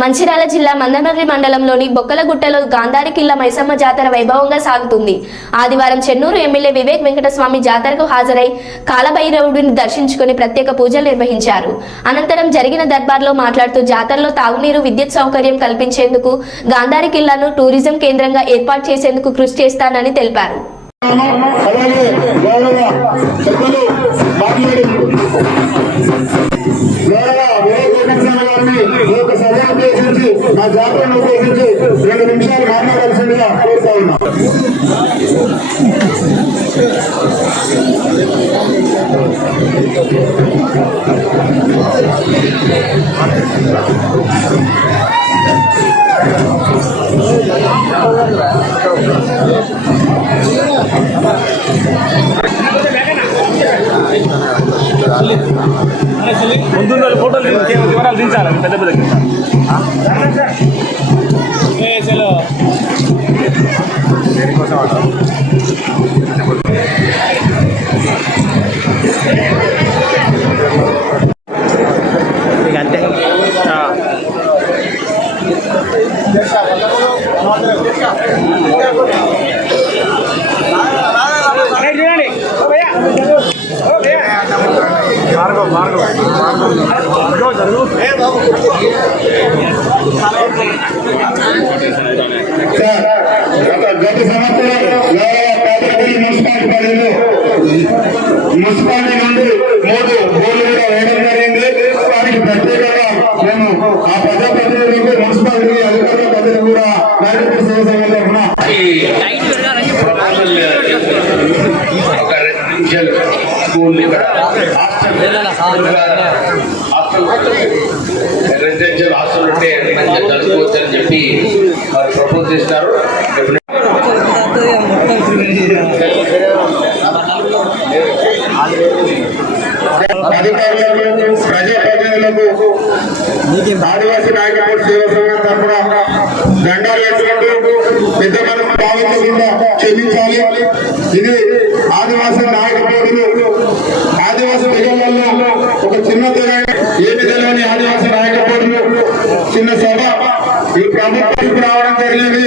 మంచిర్యాల జిల్లా మందమర్రి మండలంలోని బొక్కలగుట్టలో గాంధారి కిల్ల మైసమ్మ జాతర వైభవంగా సాగుతుంది. ఆదివారం చెన్నూరు ఎమ్మెల్యే వివేక్ వెంకటస్వామి జాతరకు హాజరై కాలభైరవుడిని దర్శించుకుని ప్రత్యేక పూజలు నిర్వహించారు. అనంతరం జరిగిన దర్బార్లో మాట్లాడుతూ జాతరలో తాగునీరు విద్యుత్ సౌకర్యం కల్పించేందుకు గాంధారి కిల్లాను టూరిజం కేంద్రంగా ఏర్పాటు చేసేందుకు కృషి చేస్తానని తెలిపారు. ముందు రోజు ఫోటోలు దించే వివరాలు దించాలి పెద్ద పెద్ద సార్ గత సంవత్సరం గౌరవ మున్సిపాలిటీ పరిధిలో మున్సిపాలిటీ నుండి మూడు బోర్లు కూడా వేయడం జరిగింది వారికి ప్రత్యేకంగా మేము ఆ ప్రజాప్రతినిధులకు మున్సిపాలిటీ అధికారుల ప్రజలు కూడా సేవ స్కూల్ రెసిడెన్షియల్ హాస్టల్ ఉంటే మంచిగా చదువుకోవచ్చు అని చెప్పి వారు ప్రపోజ్ చేస్తారు. అధికారులకు ప్రజాప్రతినిధులకు ఆదివాసీ నాయకులు సేవ సంఘం తరఫున దండాలు వేసుకుంటూ పెద్ద మనసు భావించకుండా చెల్లించాలి. ఇది ఆదివాసీ నాయకులు ఆదివాసీ ప్రజలలో ఒక చిన్న తెగ ఏమి తెలియని ఆదివాసీ నాయకులు చిన్న సభ ఈ ప్రభుత్వం రావడం జరిగింది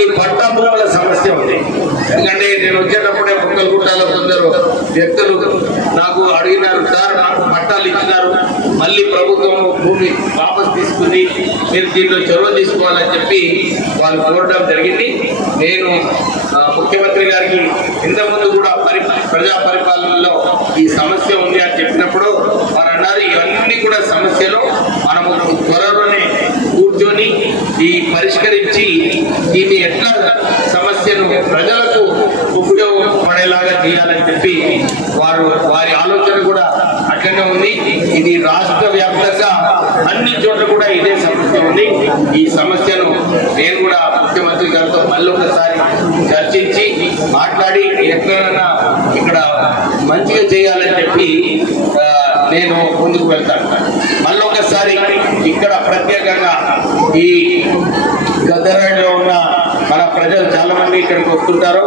మనకి పట్టా భూముల సమస్య ఉంది. ఎందుకంటే నేను వచ్చేటప్పుడే ముక్కలు గుట్టాల కొందరు వ్యక్తులు నాకు అడిగినారు సార్ నాకు పట్టాలు ఇచ్చినారు. మళ్ళీ ప్రభుత్వం భూమి వాపస్ తీసుకుని మీరు దీంట్లో చొరవ తీసుకోవాలని చెప్పి వాళ్ళు కోరడం జరిగింది. నేను ముఖ్యమంత్రి గారికి ఇంతకుముందు కూడా పరి ప్రజా పరిపాలనలో ఈ సమస్య ఉంది అని చెప్పినప్పుడు వారు అన్నారు ఇవన్నీ కూడా సమస్యలు మనము త్వరలోనే కూర్చొని ఈ పరిష్కరించి దీన్ని ఎట్లా సమస్యను ప్రజలకు ఉపయోగపడేలాగా చేయాలని చెప్పి వారు వారి ఆలోచన కూడా అట్లనే ఉంది. ఇది రాష్ట్ర వ్యాప్తంగా అన్ని చోట్ల కూడా ఇదే సమస్య ఉంది. ఈ సమస్యను నేను కూడా ముఖ్యమంత్రి గారితో మళ్ళీ ఒకసారి చర్చించి మాట్లాడి ఎట్లనైనా ఇక్కడ మంచిగా చేయాలని చెప్పి నేను ముందుకు వెళ్తాను. మళ్ళీ ఒకసారి ఇక్కడ ప్రత్యేకంగా ఈ గద్దరాడిలో ఉన్న మన ప్రజలు చాలా మంది ఇక్కడికి వస్తుంటారు.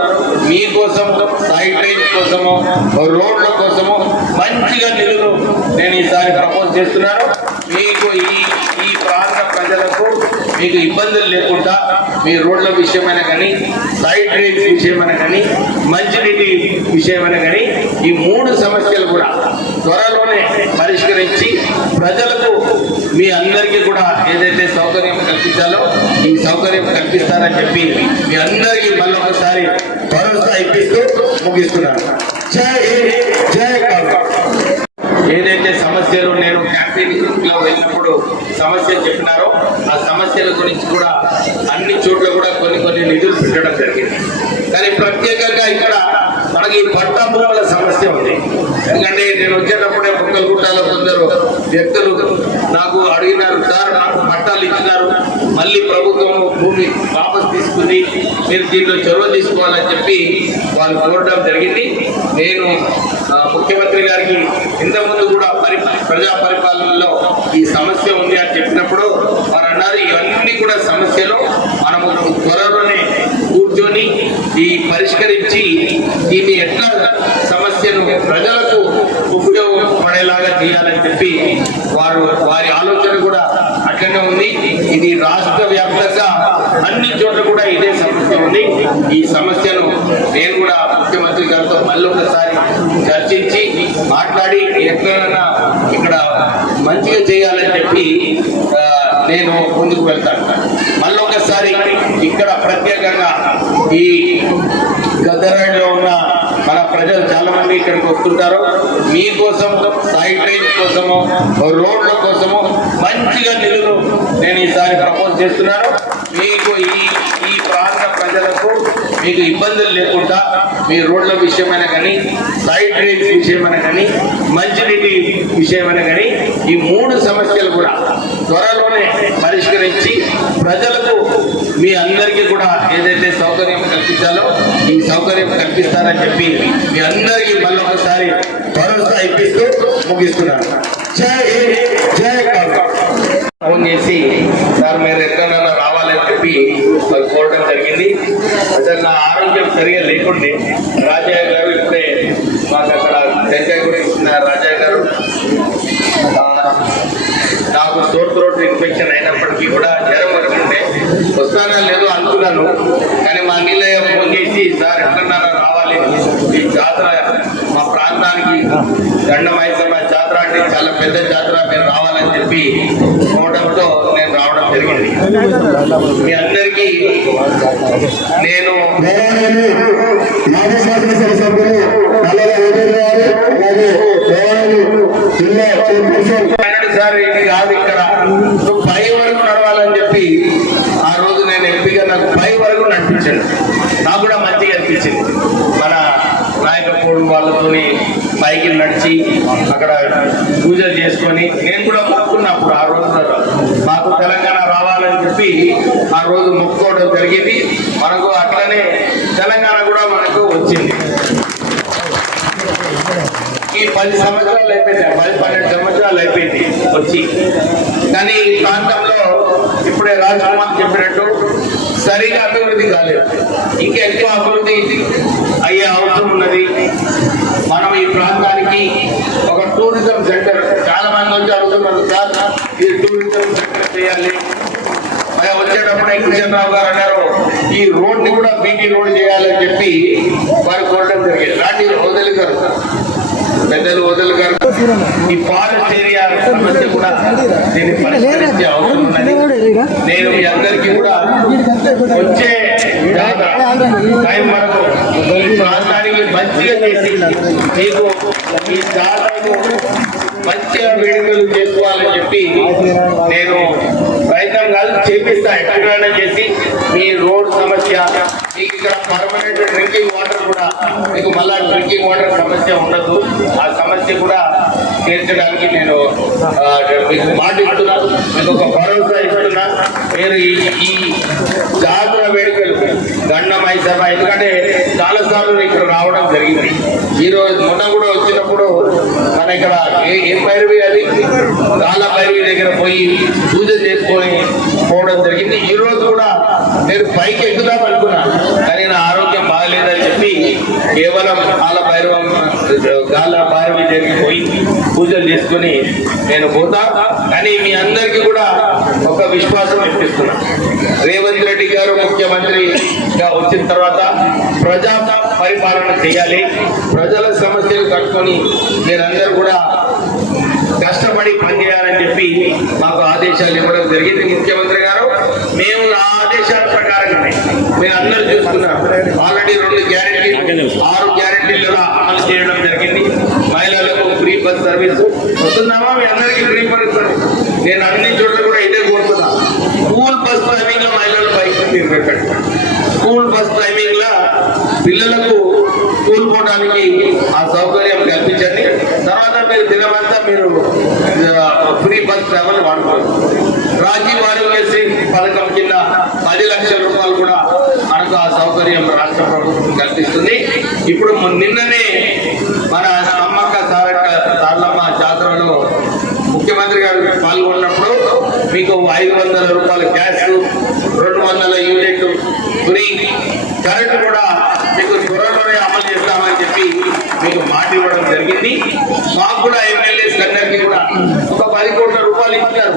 మీకోసం సైడ్ డ్రైన్స్ కోసము రోడ్ల కోసము మంచిగా నిధులు నేను ఈసారి ప్రపోజ్ చేస్తున్నాను. మీకు ఈ ఈ ప్రాంత ప్రజలకు మీకు ఇబ్బందులు లేకుండా మీ రోడ్ల విషయమైన కానీ సైడ్ డ్రైన్స్ విషయమైనా కానీ మంచినీటి విషయమైనా కానీ ఈ మూడు సమస్యలు కూడా త్వరలోనే పరిష్కరించి ప్రజలకు మీ అందరికీ కూడా ఏదైతే సౌకర్యం కల్పించాలో ఈ సౌకర్యం కల్పిస్తారని చెప్పి మీ అందరికీ మళ్ళీ ఒకసారి భరోసా ఇప్పిస్తూ ముగిస్తున్నాను. జై జై ఏదైతే సమస్యలు నేను క్యాంపెయిన్లో వెళ్ళినప్పుడు సమస్యలు చెప్పినారో ఆ సమస్యల గురించి కూడా అన్ని చోట్ల కూడా కొన్ని కొన్ని నిధులు పెట్టడం జరిగింది. కానీ ప్రత్యేకంగా ఇక్కడ మనకి ఈ పట్టా భూముల సమస్య ఉంది. ఎందుకంటే నేను వచ్చేటప్పుడే మొక్కలు గుట్టాలో కొందరు వ్యక్తులు నాకు అడిగినారు సార్ నాకు పట్టాలు ఇచ్చినారు. మళ్ళీ ప్రభుత్వం భూమి వాపస్ తీసుకుంది. మీరు దీంట్లో చొరవ తీసుకోవాలని చెప్పి వాళ్ళు కోరడం జరిగింది. నేను ముఖ్యమంత్రి గారికి ఇంతకుముందు కూడా పరి ప్రజా పరిపాలనలో ఈ సమస్య ఉంది అని చెప్పినప్పుడు వారు అన్నారు ఇవన్నీ కూడా సమస్యలు. మనము త్వరలోనే కూర్చొని ఈ పరిష్కరించి దీన్ని ఎట్లా సమస్యను ప్రజలకు ఉపయోగపడేలాగా చేయాలని చెప్పి వారు వారి ఆలోచన కూడా అట్లనే ఉంది. ఇది రాష్ట్ర వ్యాప్తంగా అన్ని చోట్ల కూడా ఇదే సమస్య ఉంది. ఈ సమస్యను నేను కూడా ముఖ్యమంత్రి గారితో మళ్ళీ ఒకసారి చర్చించి మాట్లాడి ఎట్లనైనా ఇక్కడ మంచిగా చేయాలని చెప్పి నేను ముందుకు వెళ్తాను. మళ్ళీ ఒకసారి ఇక్కడ ప్రత్యేకంగా ఈ గద్దరాడిలో ప్రజలు చాలా మంది ఇక్కడికి వస్తుంటారు. మీకోసం సైడ్ డ్రైన్స్ కోసము రోడ్ల కోసము మంచిగా నిధులు నేను ఈసారి ప్రపోజ్ చేస్తున్నాను. మీకు ఈ ఈ ప్రాంత ప్రజలకు మీకు ఇబ్బందులు లేకుండా మీ రోడ్ల విషయమైనా కానీ సైడ్ రేట్ విషయమైనా కానీ మంచినీటి విషయమైనా కానీ ఈ మూడు సమస్యలు కూడా త్వరలోనే పరిష్కరించి ప్రజలకు మీ అందరికీ కూడా ఏదైతే సౌకర్యం కల్పించాలో ఈ సౌకర్యం కల్పిస్తారని చెప్పి మీ అందరికీ మళ్ళీ ఒకసారి భరోసా ఇప్పిస్తూ ముగిస్తున్నాను. జై జై ఫోన్ చేసి సార్ మీరు పోవడం జరిగింది. అసలు నా ఆరోగ్యం సరిగా లేకుండే రాజయ్య గారు ఇప్పుడే మాకు అక్కడ టెంకాయ కూడా రాజయ్య గారు నాకు సోర్ త్రోట్ ఇన్ఫెక్షన్ అయినప్పటికీ కూడా జ్వరం వచ్చిండే వస్తానా లేదో అనుకున్నాను. కానీ మా నీళ్ళయ్య ఫోన్ చేసి సార్ ఎక్కడన్నారా రావాలి? ఈ జాతర మా ప్రాంతానికి దండమైసమ్మ జాతర చాలా పెద్ద జాతర మీరు రావాలని చెప్పి పోవడంతో నేను రావడం జరిగింది. మీ అందరికీ నేను గౌరవనీయులు మాజీ శాసనసభ సభ్యులు నల్లల ఓటేరు గారు అలాగే గౌరవనీయులు జిల్లా చైర్పర్సన్ అన్నాడు సార్ ఇది కాదు ఇక్కడ నువ్వు పై వరకు నడవాలని చెప్పి ఆ రోజు నేను ఎంపీగా నాకు పై వరకు నడిపించాడు నాకు కూడా మంచిగా అనిపించింది మన నాయకపోడు వాళ్ళతోని పైకి నడిచి అక్కడ పూజలు చేసుకొని నేను కూడా మొక్కున్నప్పుడు ఆ రోజు మాకు తెలంగాణ రావాలని చెప్పి ఆ రోజు మొక్కుకోవడం జరిగింది. మనకు అట్లనే తెలంగాణ కూడా మనకు వచ్చింది. ఈ పది సంవత్సరాలు అయిపోయింది. పది పన్నెండు సంవత్సరాలు అయిపోయింది వచ్చి. కానీ ఈ ప్రాంతంలో ఇప్పుడే రాజకుమార్ చెప్పినట్టు సరిగా అభివృద్ధి కాలేదు. ఇంకా ఎక్కువ అభివృద్ధి అయ్యే అవసరం ఉన్నది. మనం ఈ ప్రాంతాన్ని ఒక టూరిజం సెంటర్ చాలా మంది వచ్చి అడుగుతున్నారు సార్ ఈ టూరిజం సెంటర్ చేయాలి మరి కృష్ణరావు గారు అన్నారు. ఈ రోడ్ని కూడా బీటీ రోడ్ చేయాలని చెప్పి వారు కోరడం జరిగింది. రాండి వదిలి గారు పెద్దలు వదిలి గారు ఈ ఫారెస్ట్ ఏరియా సమస్య కూడా దీన్ని పరిష్కరించే అవసరం ఉన్నది. నేను మీ అందరికీ కూడా వచ్చే టైం వరకు ఈ ప్రాంతానికి మంచిగా చేసి మీకు ఈ జాతరకు మంచిగా వేడుకలు చేసుకోవాలని చెప్పి నేను ప్రయత్నం కాదు చేపిస్తా. ఎక్కడ చేసి మీ రోడ్ సమస్య మీకు ఇక్కడ పర్మనెంట్ డ్రింకింగ్ వాటర్ కూడా మీకు మళ్ళా డ్రింకింగ్ వాటర్ సమస్య ఉండదు. ఆ సమస్య కూడా తీర్చడానికి నేను మీకు మాట ఇస్తున్నా మీకు ఒక భరోసా ఇస్తున్నా. మీరు ఈ ఈ జాతర వేడుకలు దండమై సభ. ఎందుకంటే చాలా సార్లు ఇక్కడ రావడం జరిగింది. ఈరోజు మొన్న కూడా వచ్చినప్పుడు మన ఇక్కడ ఏ- ఏం భైరవి అది? కాల పైరువి దగ్గర పోయి పూజ చేసుకొని పోవడం జరిగింది. ఈ రోజు కూడా నేను పైకి ఎక్కుదాం అనుకున్నా. కానీ నా ఆరోగ్యం బాగలేదని చెప్పి కేవలం కాల భైరవం కాల భైరవి దగ్గరికి పోయి పూజలు చేసుకొని నేను పోతా. కానీ మీ అందరికీ కూడా ఒక విశ్వాసం ఇప్పిస్తున్నా రేవంత్ రెడ్డి గారు ముఖ్యమంత్రిగా వచ్చిన తర్వాత ప్రజా పరిపాలన చేయాలి. ప్రజల సమస్యలు కట్టుకొని మీరందరూ కూడా కష్టపడి పనిచేయాలని చెప్పి మాకు ఆదేశాలు ఇవ్వడం జరిగింది. ముఖ్యమంత్రి గారు మేము ఆ ఆదేశాల ప్రకారంగానే మీరు అందరూ చూస్తున్నారు. ఆల్రెడీ రెండు గ్యారెంటీలు ఆరు గ్యారెంటీలు అమలు చేయడం జరిగింది. మహిళలకు ఫ్రీ బస్ సర్వీసు వస్తున్నామా మీ అందరికీ ఫ్రీ బస్ నేను అన్ని చోట్ల కూడా ఇదే కోరుతున్నా. స్కూల్ బస్ టైమింగ్లో మహిళలు బైక్ మీరు పెట్టండి. స్కూల్ బస్ టైమింగ్లో పిల్లలకు స్కూల్ పోవడానికి ఆ సౌకర్యం కల్పించండి. తర్వాత మీరు దినమంతా మీరు ఫ్రీ బస్ ట్రావెల్ వాడుకోవాలి రాజీవ్ ఆరోగ్యశ్రీ పథకం కింద పది లక్షల రూపాయలు కూడా మనకు ఆ సౌకర్యం రాష్ట్ర ప్రభుత్వం కల్పిస్తుంది. ఇప్పుడు నిన్ననే మన సమ్మక్క సారక్క సార్లమ్మ జాతరలో ముఖ్యమంత్రి గారు పాల్గొన్నప్పుడు మీకు ఐదు వందల రూపాయల గ్యాస్ రెండు వందల యూనిట్ ఫ్రీ కరెంట్ కూడా మీకు త్వరలోనే అమలు చేస్తామని చెప్పి మీకు మాట ఇవ్వడం జరిగింది. మాకు కూడా ఎమ్మెల్యేస్ అందరికీ కూడా ఒక పది కోట్ల రూపాయలు ఇచ్చారు